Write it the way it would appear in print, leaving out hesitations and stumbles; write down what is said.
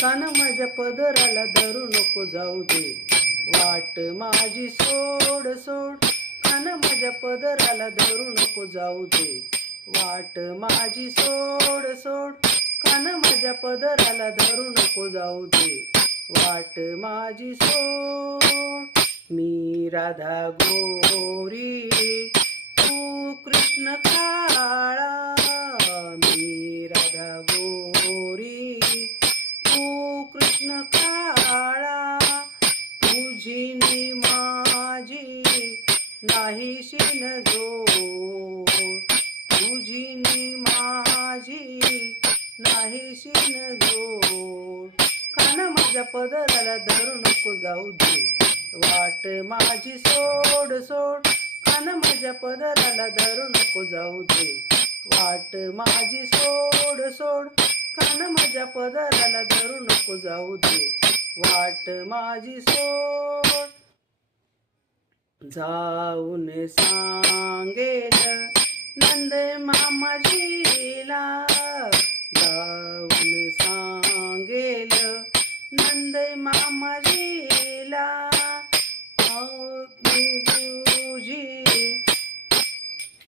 कान माझ्या पदराला धरू नको जाऊ दे, वाट माझी सोड सोड. कान माझ्या पदराला धरू नको जाऊ दे, वाट माझी सोड सोड. कान माझ्या पदराला धरू नको जाऊ दे, वाट माझी सोड. मी राधा गोरी तू कृष्ण काळा, मी राधा गोरी तू कृष्ण काळा. तुझी नि माझी नाहीशी न जोड, तुझी नि माझी नाहीशी न जोड. कान माझ्या पदराला धरू नको जाऊ दे, वाट माझी सोड सोड. कान माझ्या पदराला धरू नको जाऊ दे, वाट माझी सोड सोड. कान माझ्या पदराला धरू नको जाऊ दे, वाट माझी सोड. जाऊन सांगेल नंद मामाजीला, जाऊन सांगेल नंद मामाजीला. मी